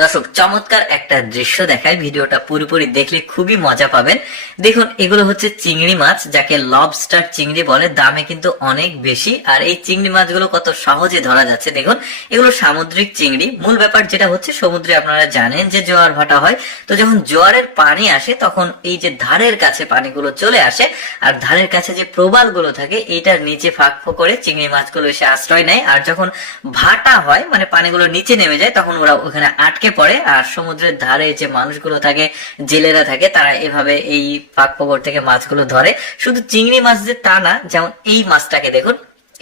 দর্শক চমৎকার একটা দৃশ্য দেখায়, ভিডিওটা পুরোপুরি দেখলে খুবই মজা পাবেন। দেখুন এগুলো হচ্ছে চিংড়ি মাছ, যাকে লবস্টার চিংড়ি বলে। দামে কিন্তু অনেক বেশি। আর এই চিংড়ি মাছগুলো কত সহজে ধরা যাচ্ছে দেখুন। এগুলো সামুদ্রিক চিংড়ি। মূল ব্যাপার যেটা হচ্ছে, সমুদ্রে আপনারা জানেন যে জোয়ার ভাটা হয়, তো যখন জোয়ারের পানি আসে তখন এই যে ধারের কাছে পানিগুলো চলে আসে, আর ধারের কাছে যে প্রবালগুলো থাকে এইটার নিচে ফাঁক করে চিংড়ি মাছগুলো এসে আশ্রয় নেয়। আর যখন ভাটা হয় মানে পানিগুলো নিচে নেমে যায়, তখন ওরা ওখানে আটকে পড়ে। আর সমুদ্রের ধারে যে মানুষগুলো থাকে, জেলেরা থাকে, তারা এভাবে এই ফাঁক ফোকর থেকে মাছগুলো ধরে। শুধু চিংড়ি মাছ যে তা না, যেমন এই মাছটাকে দেখুন,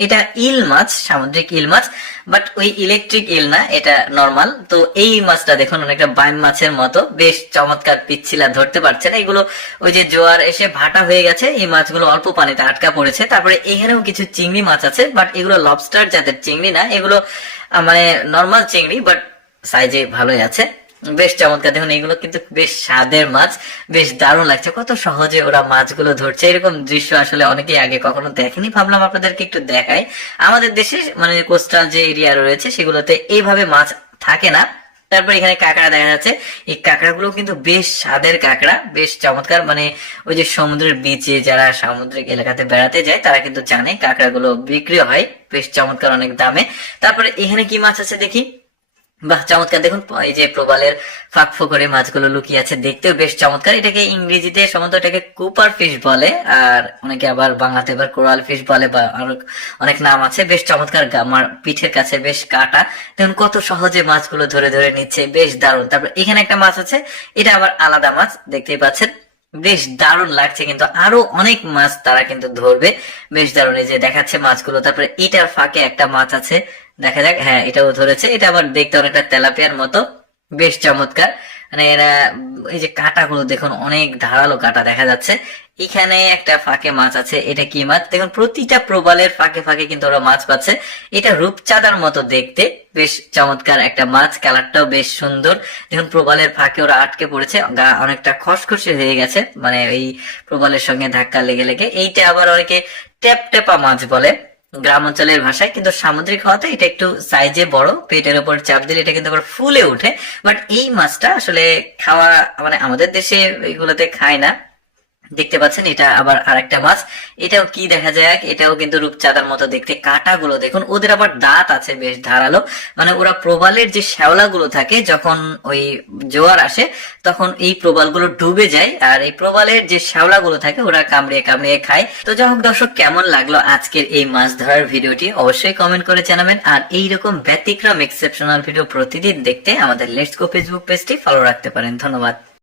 এটা ইল মাছ, সামুদ্রিক ইল মাছ, বাট ওই ইলেকট্রিক ইল না, এটা নর্মাল। তো এই মাছটা দেখুন অনেকটা বাইম মাছের মতো, বেশ চমৎকার, পিচ্ছিলা, ধরতে পারছে না। এগুলো ওই যে জোয়ার এসে ভাটা হয়ে গেছে, এই মাছগুলো অল্প পানিতে আটকা পড়েছে। তারপরে এখানেও কিছু চিংড়ি মাছ আছে, বাট এগুলো লবস্টার জাতের চিংড়ি না, এগুলো মানে নর্মাল চিংড়ি, বাট সাইজে ভালোই আছে। বেশ চমৎকার দেখুন, এগুলো কিন্তু বেশ স্বাদের মাছ, বেশ দারুণ লাগছে। কত সহজে ওরা মাছগুলো ধরছে, এরকম দৃশ্য আসলে অনেকেই আগে কখনো দেখেনি। ভাবলাম আপনাদেরকে একটু দেখাই। আমাদের দেশে মানে কোস্টাল যে এরিয়া রয়েছে সেগুলোতে এইভাবে মাছ থাকে না। তারপর এখানে কাঁকড়া দেখা যাচ্ছে। এই কাঁকড়াগুলো কিন্তু বেশ স্বাদের কাঁকড়া, বেশ চমৎকার। মানে ওই যে সমুদ্রের বিচে যারা সামুদ্রিক এলাকাতে বেড়াতে যায় তারা কিন্তু জানে কাঁকড়াগুলো বিক্রি হয় বেশ চমৎকার অনেক দামে। তারপরে এখানে কি মাছ আছে দেখি। বাহ, চমৎকার দেখুন, এই যে প্রবালের ফাঁক ফোকরে মাছগুলো লুকিয়ে আছে, দেখতেও বেশ চমৎকার। এটাকে ইংরেজিতে সম্ভবত এটাকে কুপার ফিশ বলে, আর অনেকে আবার বাংলাতে এবার কোরাল ফিশ বলে, বা আরো অনেক নাম আছে। বেশ চমৎকার, আমার পিঠের কাছে বেশ কাটা। দেখুন কত সহজে মাছগুলো ধরে ধরে নিচ্ছে, বেশ দারুণ। তারপর এখানে একটা মাছ আছে, এটা আবার আলাদা মাছ, দেখতেই পাচ্ছেন, বেশ দারুণ লাগছে। কিন্তু আরো অনেক মাছ তারা কিন্তু ধরবে, বেশ দারুণ। এই যে দেখাচ্ছে মাছগুলো। তারপরে এটার ফাঁকে একটা মাছ আছে, দেখা যাক। হ্যাঁ, এটাও ধরেছে। এটা আবার দেখতে অনেকটা তেলাপিয়ার মতো, বেশ চমৎকার। মানে এরা এই যে কাঁটাগুলো দেখুন, অনেক ধারালো কাঁটা দেখা যাচ্ছে। এখানে একটা ফাঁকে মাছ আছে, এটা কি মাছ দেখুন, প্রতিটা প্রবালের ফাঁকে ফাঁকে কিন্তু ওরা মাছ পাচ্ছে। এটা রূপচাঁদার মতো দেখতে, বেশ চমৎকার একটা মাছ, কালারটাও বেশ সুন্দর। দেখুন প্রবালের ফাঁকে ওরা আটকে পড়েছে, গা অনেকটা খসখসে হয়ে গেছে, মানে এই প্রবালের সঙ্গে ধাক্কা লেগে লেগে। এইটা আবার অনেকে ট্যাপ টেপা মাছ বলে গ্রাম অঞ্চলের ভাষায়, কিন্তু সামুদ্রিক হওয়াতে এটা একটু সাইজে বড়, পেটের উপর চাপ দিলে এটা কিন্তু আবার ফুলে ওঠে। বাট এই মাছটা আসলে খাওয়া মানে আমাদের দেশে এগুলোতে খায় না। দেখতে পাচ্ছেন এটা আবার আরেকটা মাছ। এটাও কি দেখা যায়, এটাও কিন্তু রূপচাঁদার মতো দেখতে। কাঁটাগুলো দেখুন, ওদের আবার দাঁত আছে বেশ ধারালো। মানে ওরা প্রবালের যে শ্যাওলাগুলো থাকে, যখন ওই জোয়ার আসে তখন এই প্রবালগুলো ডুবে যায়, আর এই প্রবালের যে শ্যাওলাগুলো থাকে ওরা কামড়িয়ে কামড়িয়ে খায়। তো যাই হোক দর্শক, কেমন লাগলো আজকের এই মাছ ধরার ভিডিওটি অবশ্যই কমেন্ট করে জানাবেন। আর এইরকম ব্যতিক্রম এক্সেপশনাল ভিডিও প্রতিদিন দেখতে আমাদের লেটস গো ফেসবুক পেজটি ফলো রাখতে পারেন। ধন্যবাদ।